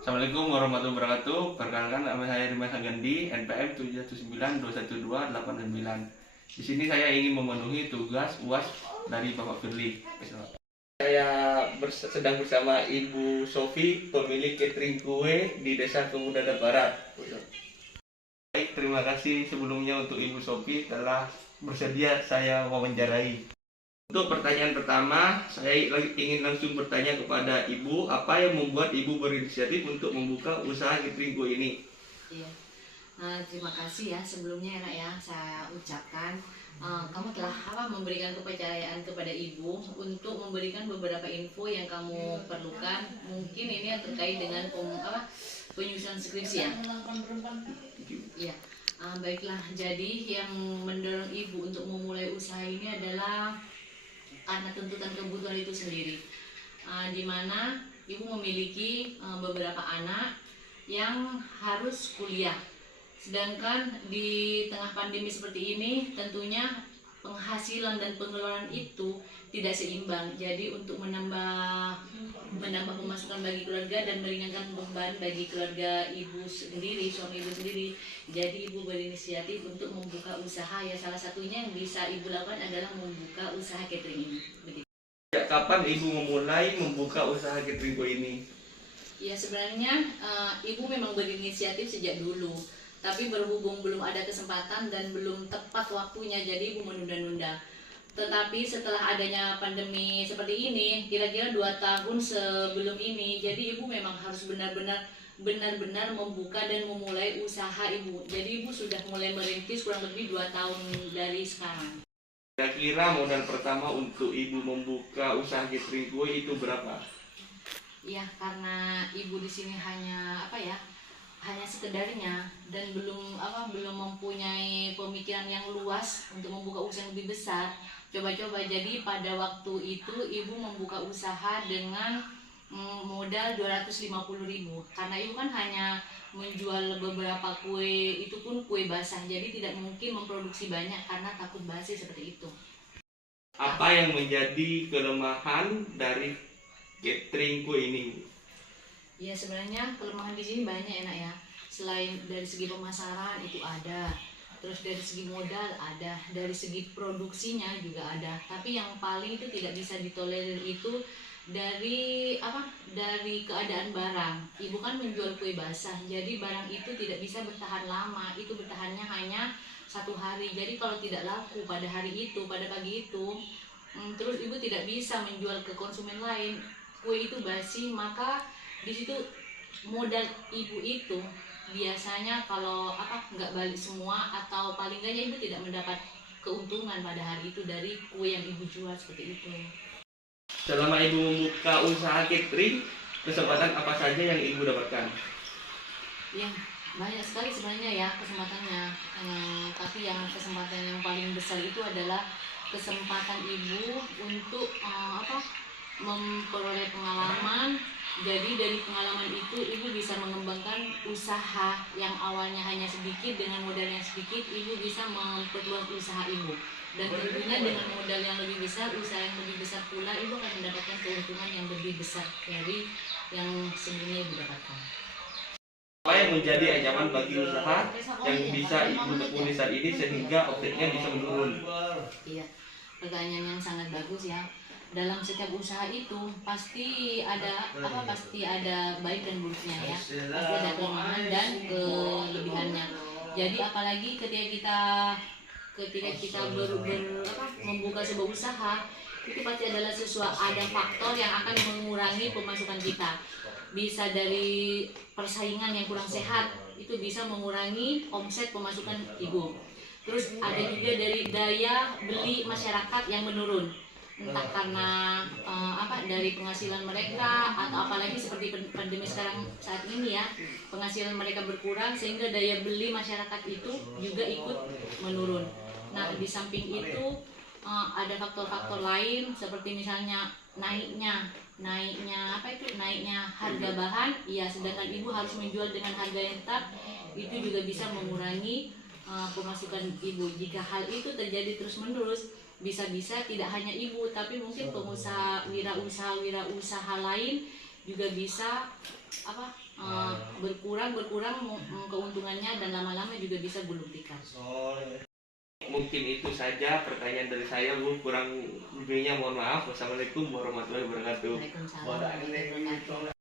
Assalamualaikum warahmatullahi wabarakatuh. Perkenalkan, nama saya Dimas Agandi, NPM 779212899. Di sini saya ingin memenuhi tugas UAS dari Bapak Firly. Saya sedang bersama Ibu Sofi, pemilik catering kue di Desa Kemudahan Barat. Baik, terima kasih sebelumnya untuk Ibu Sofi telah bersedia saya wawancarai. Untuk pertanyaan pertama, saya ingin langsung bertanya kepada Ibu, apa yang membuat Ibu berinisiatif untuk membuka usaha catering kue ini? Iya. Terima kasih ya sebelumnya ya, Nak, ya saya ucapkan kamu telah memberikan kepercayaan kepada Ibu untuk memberikan beberapa info yang kamu perlukan. Mungkin ini yang terkait dengan penyusunan skripsi ya. Iya. Baiklah, jadi yang mendorong Ibu untuk memulai usaha ini adalah karena tuntutan kebutuhan itu sendiri, di mana Ibu memiliki beberapa anak yang harus kuliah. Sedangkan di tengah pandemi seperti ini tentunya penghasilan dan pengeluaran itu tidak seimbang. Jadi untuk menambah pemasukan bagi keluarga dan meringankan beban bagi keluarga Ibu sendiri, suami Ibu sendiri, jadi Ibu berinisiatif untuk membuka usaha. Ya, salah satunya yang bisa Ibu lakukan adalah membuka usaha catering ini. Begitu. Ya, kapan Ibu memulai membuka usaha catering kue ini? Ya, sebenarnya Ibu memang berinisiatif sejak dulu, tapi berhubung belum ada kesempatan dan belum tepat waktunya, jadi Ibu menunda-nunda. Tetapi setelah adanya pandemi seperti ini, kira-kira 2 tahun sebelum ini, jadi Ibu memang harus benar-benar membuka dan memulai usaha Ibu. Jadi Ibu sudah mulai merintis kurang lebih 2 tahun dari sekarang. Kira-kira modal pertama untuk Ibu membuka usaha catering kue itu berapa? Ya, karena Ibu di sini hanya hanya sekedarnya dan belum mempunyai pemikiran yang luas untuk membuka usaha yang lebih besar. Coba-coba, jadi pada waktu itu Ibu membuka usaha dengan modal 250.000, karena Ibu kan hanya menjual beberapa kue, itu pun kue basah, jadi tidak mungkin memproduksi banyak karena takut basi seperti itu. Apa yang menjadi kelemahan dari catering kue ini? Ya, sebenarnya kelemahan di sini banyak ya, Nak, ya. Selain dari segi pemasaran itu ada, terus dari segi modal ada, dari segi produksinya juga ada. Tapi yang paling itu tidak bisa ditolerir itu dari keadaan barang. Ibu kan menjual kue basah, jadi barang itu tidak bisa bertahan lama. Itu bertahannya hanya 1 hari. Jadi kalau tidak laku pada hari itu, pada pagi itu, terus Ibu tidak bisa menjual ke konsumen lain, kue itu basi, maka di situ modal Ibu itu biasanya kalau nggak balik semua, atau paling enggaknya Ibu tidak mendapat keuntungan pada hari itu dari kue yang Ibu jual seperti itu. Selama Ibu membuka usaha catering, kesempatan apa saja yang Ibu dapatkan? Ya, banyak sekali sebenarnya ya kesempatannya, tapi yang kesempatan yang paling besar itu adalah kesempatan Ibu untuk memperoleh pengalaman. Jadi dari pengalaman itu Ibu bisa mengembangkan usaha yang awalnya hanya sedikit, dengan modal yang sedikit Ibu bisa memperluas usaha Ibu, dan tentunya dengan modal yang lebih besar, usaha yang lebih besar pula, Ibu akan mendapatkan keuntungan yang lebih besar dari yang sebelumnya Ibu dapatkan. Apa yang menjadi ancaman bagi usaha yang bisa Ibu tekuni saat ini sehingga omsetnya bisa menurun? Iya, pertanyaan yang sangat bagus ya. Dalam setiap usaha itu pasti ada baik dan buruknya ya, pasti ada kelemahan dan kelebihannya. Jadi apalagi ketika kita membuka sebuah usaha, itu pasti ada faktor yang akan mengurangi pemasukan kita. Bisa dari persaingan yang kurang sehat, itu bisa mengurangi omset pemasukan Ibu. Terus ada juga dari daya beli masyarakat yang menurun, entah karena dari penghasilan mereka, atau apalagi seperti pandemi sekarang saat ini ya, penghasilan mereka berkurang sehingga daya beli masyarakat itu juga ikut menurun. Nah, di samping itu ada faktor-faktor lain seperti misalnya naiknya harga bahan. Ya, sedangkan Ibu harus menjual dengan harga yang tetap, itu juga bisa mengurangi pemasukan Ibu. Jika hal itu terjadi terus-menerus, bisa-bisa tidak hanya Ibu, tapi mungkin wirausaha lain juga bisa berkurang keuntungannya, dan lama-lama juga bisa gulung tikar. Mungkin itu saja pertanyaan dari saya, Bu. Kurang lebihnya mohon maaf. Wassalamualaikum warahmatullahi wabarakatuh. Waalaikumsalam warahmatullahi wabarakatuh.